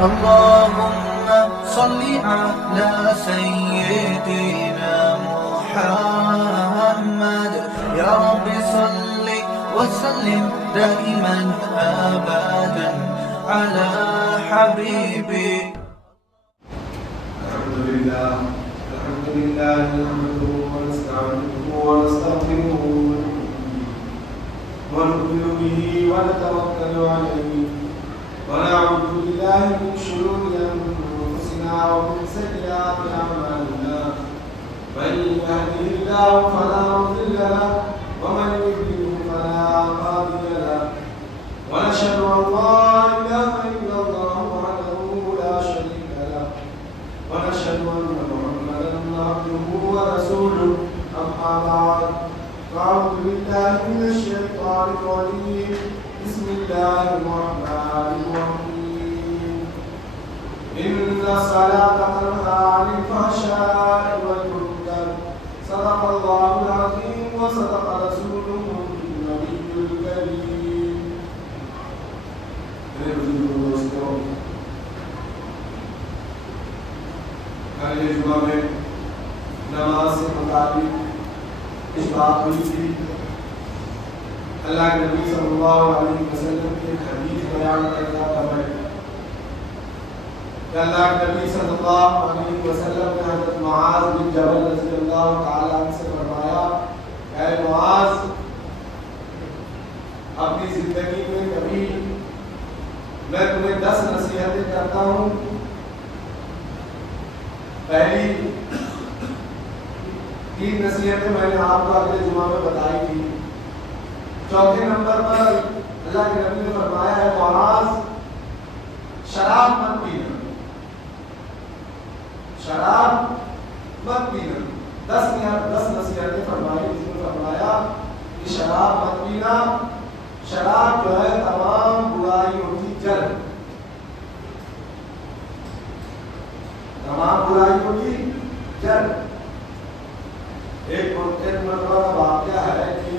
اللهم صل على سيدنا محمد يا رب صل وسلم دائما أبدا على حبيبي. الحمد لله نحمده ونستعينه ونستغفره ونؤمن به ونتوكل عليه ونعوذ بالله من شرور أنفسنا ومن سيئات أعمالنا من يهده الله فلا مضل له ومن يضلل فلا هادي له ونشهد أن لا إله إلا الله وحده لا شريك له ونشهد أن محمدا عبده ورسوله أما بعد فأعوذ بالله من الشيطان الرجيم بسم الله الرحمن الرحيم إن الصلاة تنهى عن الفحشاء والمنكر صدق الله العظيم وصدق رسوله النبي الكريم. میرے بزرگ دوستوں، کل جمعہ میں نماز سے متعلق اس بات ہوئی تھی، اللہ کے نبی صلی اللہ علیہ وسلم کی حدیث بیان کرتا تھا میں کہ اللہ کے نبی صلی اللہ علیہ وسلم نے حضرت معاذ بن جبل رضی اللہ تعالیٰ عنہ سے فرمایا، اے معاذ، اپنی زندگی میں کبھی میں تمہیں 10 نصیحتیں کرتا ہوں. پہلی 3 نصیحتیں میں نے آپ کو اگلے جمعہ میں بتائی تھی. چوتھے نمبر پر اللہ کے نبی نے فرمایا ہے معاذ، شراب مت پینا، شراب مت پینا. 10 نصیحتیں فرمائی، جس میں فرمایا کہ شراب مت پینا. شراب جو ہے تمام برائیوں کی جڑ، تمام برائیوں کی جڑ. ایک مرتبہ کا واقعہ ہے کہ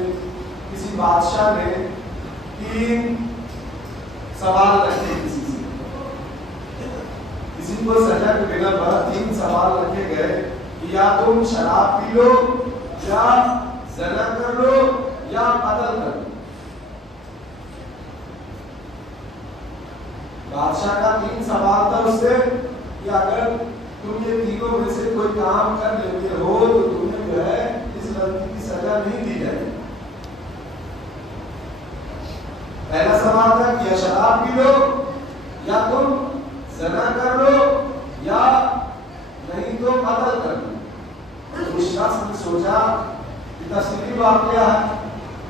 کسی بادشاہ نے 3 سوال رکھے کسی کو سزا کے بنا پر 3 سوال رکھے گئے کہ یا تم شراب پی لو، یا زنا کر لو، یا قتل کر لو. بادشاہ کا 3 سوال تھا اس سے کہ اگر تم یہ تینوں میں سے کوئی کام کر لیتے ہو تو تمہیں جو ہے اس غلطی کی سزا نہیں دی جائے. پہلا سوال تھا کہ یا شراب پی لو، یا تم زنا کر لو، یا نہیں تو قتل کر لو. اس شخص نے سوچا کہ تفصیلی واقعہ ہے،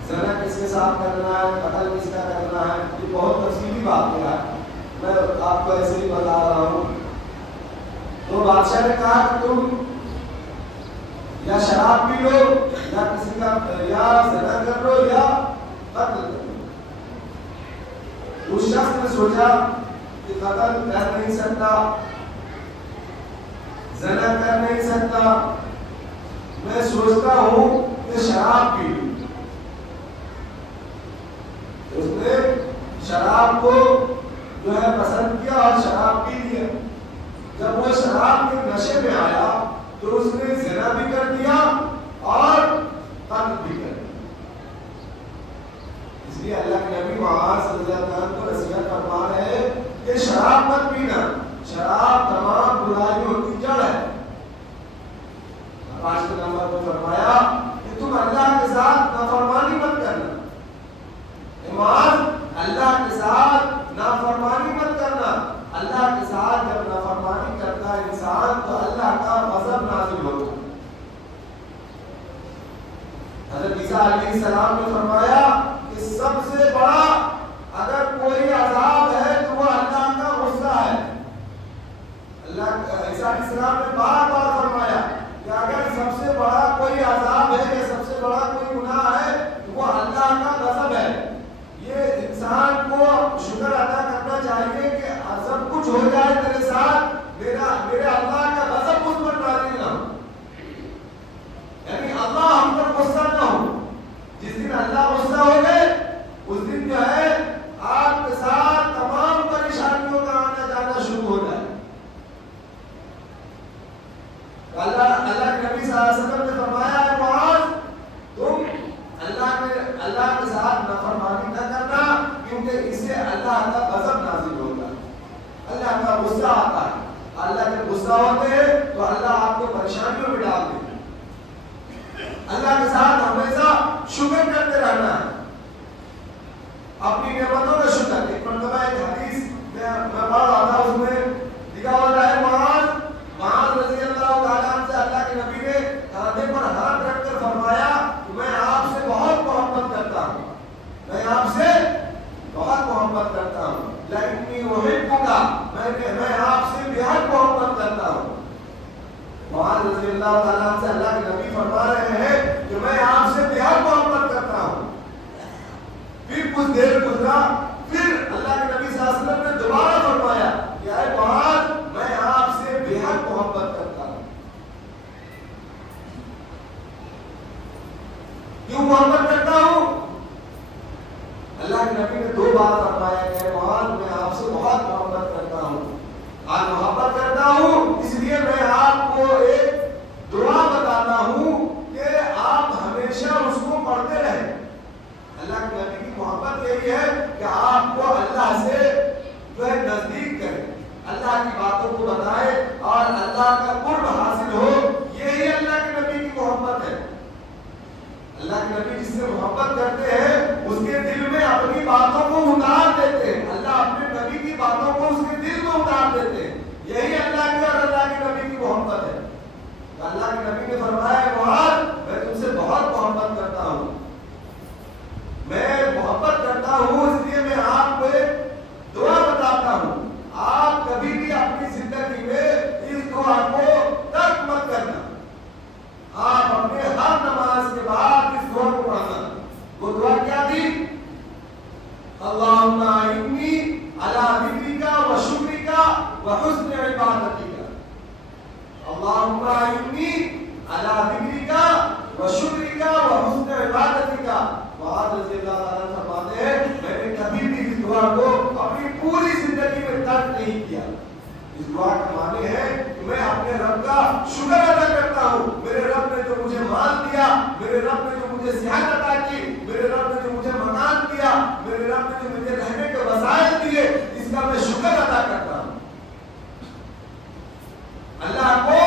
زنا کس کے ساتھ کرنا ہے، قتل کس کا کرنا ہے، یہ بہت تفصیلی واقعہ ہے، میں آپ کو ایسے ہی بتا رہا ہوں. تو بادشاہ نے کہا کہ تم یا شراب پی لو، یا کسی کا یا زنا کر لو، یا قتل کر لو. اس شخص نے سوچا کہ قتل کر نہیں سکتا، زنا کر نہیں سکتا، میں سوچتا ہوں کہ شراب پی لوں. اس نے شراب کو جو ہے پسند کیا اور شراب پی لیا. جب وہ شراب کے نشے میں آیا تو اس نے زنا بھی کر دیا اور قتل بھی کر دیا. اس لیے اللہ کے نبی معاذ رضی اللہ عنہ کو نصیحت فرما رہے ہیں کہ شراب مت پینا، شراب تمام برائیوں کی جڑ ہے. 5 نمبر پر فرمایا کہ تم اللہ کے ساتھ نافرمانی مت کرنا. معاذ، اللہ کے ساتھ نافرمانی مت کرنا. اللہ کے ساتھ جب نافرمانی کرتا ہے انسان تو اللہ کا غضب نازل ہوتا ہے. حضرت عیسیٰ علیہ السلام نے فرمایا کہ سب سے بڑا اگر کوئی عذاب ہے تو وہ اللہ کا غصہ ہے. اللہ عیسیٰ علیہ السلام نے بار بار فرمایا کہ اگر سب سے بڑا کوئی عذاب ہے یا سب سے بڑا کوئی گناہ ہے تو وہ اللہ کا غضب ہے. یہ انسان کو شکر ادا کرنا چاہیے کہ سب کچھ ہو جائے تیرے ساتھ، میرے اللہ کا غضب مجھ پر نازل نہ ہو، یعنی اللہ ہم پر غصہ نہ ہو. جس دن اللہ غصہ ہو گئے اس دن جو ہے غصہ ہوتے ہیں تو اللہ آپ کو پریشانیوں میں ڈال دیتے ہیں. اللہ کے ساتھ ہمیشہ شکر کرتے رہنا ہے, اپنی نعمتوں کا شکر. ایک مرتبہ ایک حدیث میں پڑھ رہا تھا, اس میں لکھا ہوا ہے معاذ رضی اللہ تعالیٰ عنہ سے اللہ کے نبی نے کاندھے پر ہاتھ رکھ کر فرمایا کہ میں آپ سے بہت محبت کرتا ہوں, میں آپ سے بہت محبت کرتا ہوں. لکنی احبک, میں آپ سے بہت محبت کرتا ہوں. معاذ رضی اللہ تعالیٰ عنہ سے اللہ کے نبی فرما رہے ہیں کہ میں آپ سے بہت محبت کرتا ہوں. پھر کچھ دیر گزرا, پھر اللہ کے نبی صلی اللہ علیہ وسلم نے دوبارہ فرمایا کہ اے معاذ میں آپ سے بہت محبت کرتا ہوں. کیوں محبت کرتا ہوں؟ اللہ کے نبی نے 2 بار فرمایا کہ اے معاذ میں آپ سے بہت محبت کرتا ہوں. آج محبت کرتا ہوں اس لیے میں آپ کو ایک دعا بتاتا ہوں کہ آپ ہمیشہ اس کو پڑھتے رہیں. اللہ کے نبی کی محبت یہی ہے کہ آپ کو اللہ سے جو ہے نزدیک کرے, اللہ کی باتوں کو بتائے اور اللہ کا قرب حاصل ہو. یہی اللہ کے نبی کی محبت ہے. اللہ کے نبی جس سے محبت کرتے ہیں اس کے دل میں اپنی باتوں کو اتار دیتے ہیں. اللہ اپنے نبی کی باتوں کو اس کے دل میں اتار دیتے ہیں. یہی اللہ کی اور اللہ کے نبی کی محبت ہے. اللہ کے نبی نے فرمایا معاذ میں تم سے بہت محبت کرتا ہوں. میں محبت کرتا ہوں اس لیے میں آپ کو ایک دعا بتاتا ہوں. آپ کبھی بھی اپنی زندگی میں اس دعا کو ترک مت کرنا. آپ اپنے ہر نماز کے بعد اس دعا کو پڑھنا. وہ دعا کیا تھی؟ اللہم اعنی علی ذکرک و شکرک و حسن عبادتک. اللہم اعنی علی ذکرک و شکرک و حسن عبادتک. معاذ رضی اللہ تعالیٰ عنہ فرماتے ہیں میں نے کبھی بھی اس دعا کو اپنی پوری زندگی میں ترک نہیں کیا. اس دعا کا معنی ہے کہ میں اپنے رب کا شکر ادا کرتا ہوں. میرے رب نے جو مجھے مال دیا, میرے رب نے جو مجھے صحت عطا کی, میرے رب نے جو مجھے مکان دیا, میرے رب نے جو مجھے رہنے کے وسائل دیے, اس کا میں شکر ادا کرتا ہوں. اللہ کو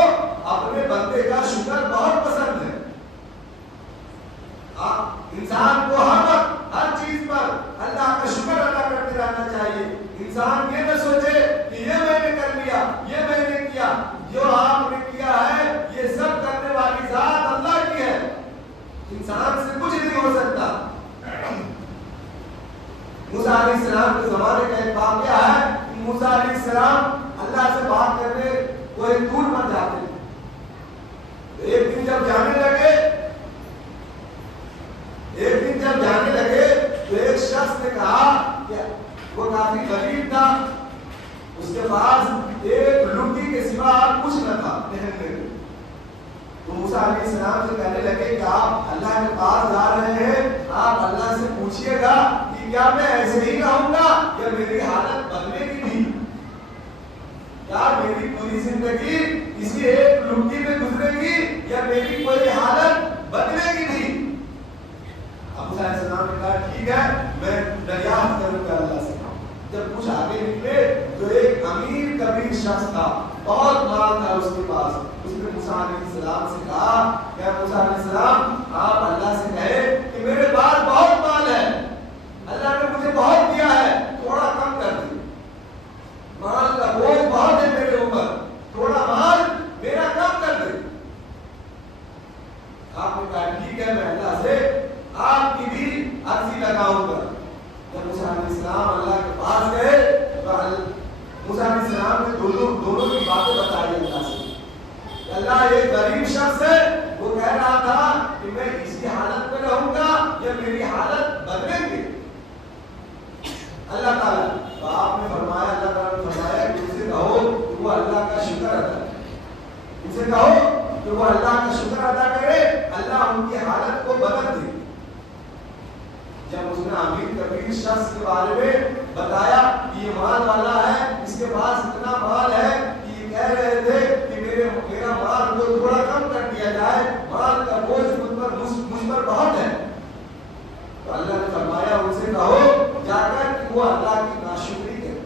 اپنے بندے کا شکر بہت پسند ہے. انسان کو ہر وقت ہر چیز پر اللہ کا شکر ادا کرتے رہنا چاہیے. انسان یہ نہ سوچے کہ یہ میں نے کر لیا, یہ میں نے کیا. جو آپ نے کیا ہے یہ سب کرنے والی ذات اللہ کی ہے. انسان سے کچھ نہیں ہو سکتا. موسیٰ علیہ السلام کے زمانے کا ایک واقعہ ہے. موسیٰ علیہ السلام اللہ سے بات کرنے وہ ایک دور پر جاتے تھے. ایک دن جب جانے لگے تو ایک شخص نے کہا کہ وہ کافی غریب تھا, اس کے پاس ایک لنگی کے سوا کچھ نہ تھا پہننے کو. تو موسیٰ علیہ السلام سے کہنے لگے کہ آپ اللہ کے پاس جا رہے ہیں, آپ اللہ سے پوچھئے گا کہ کیا میں ایسے ہی رہوں گا یا میری حالت بدلے گی بھی, کیا میری پوری زندگی کسی ایک لنگی میں گزرے گی یا میری کوئی حالت بدلے گی بھی. ابو علیہ السلام نے کہا ٹھیک ہے میں دریافت کروں گا اللہ سے. جب کچھ آگے نکلے تو ایک امیر کبیر شخص تھا, بہت مال تھا اس کے پاس. اس نے موسیٰ علیہ السلام سے کہا کہ موسیٰ علیہ السلام آپ اللہ سے کہیں کہ میرے پاس بہت مال ہے, اللہ نے مجھے بہت دیا ہے, تھوڑا کم کر دیں. مال کا بوجھ بہت ہے میرے اوپر, تھوڑا مال میرا کم کر دیں. آپ نے کہا ٹھیک ہے میں اللہ سے آپ کی بھی عرضی لگاؤں گا. جب موسیٰ علیہ السلام اللہ کے پاس گئے تو موسیٰ علیہ السلام نے دونوں کی باتیں بتائی اللہ سے. اللہ ایک غریب شخص ہے, وہ کہہ رہا تھا کہ میں اسی حالت میں رہوں گا یا میری حالت بدلے گی. اللہ تعالیٰ تو آپ نے فرمایا, اللہ تعالیٰ نے فرمایا کہ اسے کہو کہ وہ اللہ کا شکر ادا کرے. اسے کہو کہ وہ اللہ کا شکر ادا کرے, اللہ ان کی حالت کو بدل دے. جب اس نے امیر کبیر شخص کے بارے میں بتایا کہ یہ مال والا ہے, اس کے پاس اتنا مال ہے کہ یہ کہہ رہے تھے کہ میرا مال کو تھوڑا کم کر دیا جائے, مال کا بوجھ مجھ پر بہت ہے. تو اللہ نے فرمایا ان سے کہو جا کر کہ وہ اللہ کی ناشکری کریں.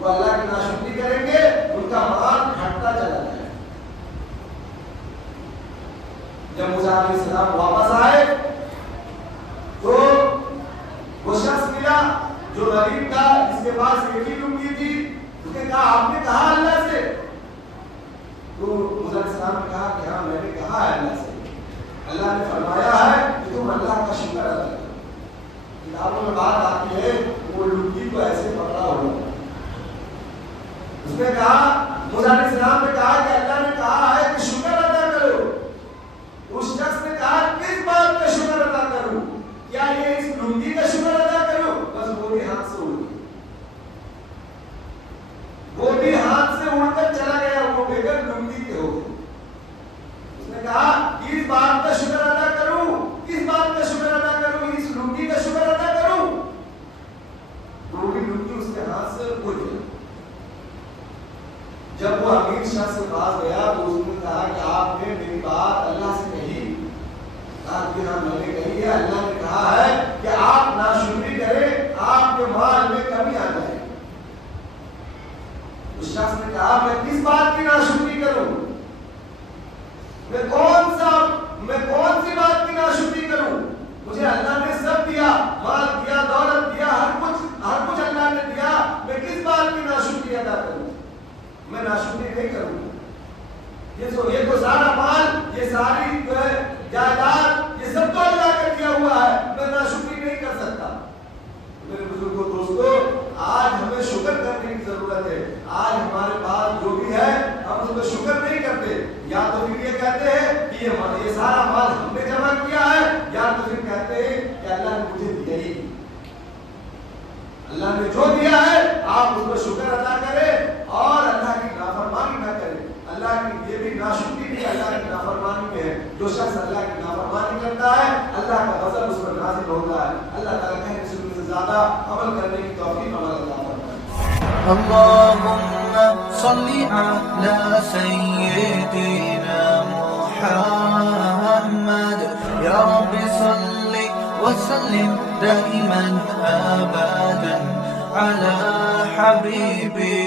وہ اللہ کی ناشکری کریں گے, ان کا مال گھٹتا چلا جائے. جب موسیٰ علیہ السلام واپس آئے تو وہ شخص ملا جو غریب تھا, جس کے پاس ایک ہی لنگی تھی. اس نے کہا آپ نے کہا اللہ سے؟ تو موسیٰ علیہ السلام نے کہا کہ ہاں میں نے کہا ہے اللہ سے. اللہ نے فرمایا ہے کہ تم اللہ کا شکر ادا کرو. کتابوں میں بات آتی ہے وہ لنگی کو ایسے پکڑا ہوا. اس نے کہا, موسیٰ علیہ السلام نے کہا کہ اللہ نے کہا ہے کہ شکر ادا کرو. اس شخص نے کہا کس بات کا شکر ادا کروں؟ کیا یہ اس لنگی کا شکر ادا کروں؟ بس وہ بھی ہاتھ سے اڑ گئی. وہ بھی ہاتھ سے اڑ کر چلا گیا, وہ بغیر لنگی کے ہو گئی. اس نے کہا کس بات کا شکر ادا کروں, کس بات کا شکر ادا کروں, اس لنگی کا شکر ادا کروں. وہ بھی لنگی اس کے ہاتھ سے اڑ گئی. جب وہ امیر شخص کے پاس گیا تو اس نے کہا کہ آپ نے میری بات اللہ سے کہی؟ کہا کہ ہاں میں نے کہی ہے. اللہ نے کہا ہے کہ آپ ناشکری کریں, آپ کے مال میں کمی آ جائے. اس شخص نے کہا میں کس بات کی ناشکری کروں, میں کون سی بات کی ناشکری کروں؟ مجھے اللہ نے سب دیا, مال دیا, دولت دیا, ہر کچھ اللہ نے دیا. میں کس بات کی ناشکری ادا کروں؟ میں ناشکری نہیں کروں. یہ تو سارا مال, یہ ساری جائیداد, یہ سب تو اللہ کا دیا ہوا ہے, میں ناشکری نہیں کر سکتا. میرے بزرگوں دوستو, آج ہمیں شکر کرنے کی ضرورت ہے. آج ہمارے پاس جو بھی ہے ہم اس پہ شکر نہیں کرتے. یا تو پھر یہ کہتے ہیں کہ یہ سارا مال ہم نے جمع کیا ہے, یا تو پھر کہتے ہیں کہ اللہ نے مجھے دیا ہی. اللہ نے جو دیا ہے آپ اس پر شکر ادا کریں اور اللہ کی نافرمانی نہ کریں. اللہ کی یہ بھی ناشکری بھی اللہ کی نافرمانی میں ہے. جو شخص اللہ کی نافرمانی کرتا ہے اللہ کا غضب اس پر نازل ہوتا ہے. اللہ تعالیٰ کہے رسول سے زیادہ عمل کرنے کی توفیق عمل عطا فرمائے. اللهم صل على سيدنا محمد يا رب صل وسلم دائما أبدا على حبيبي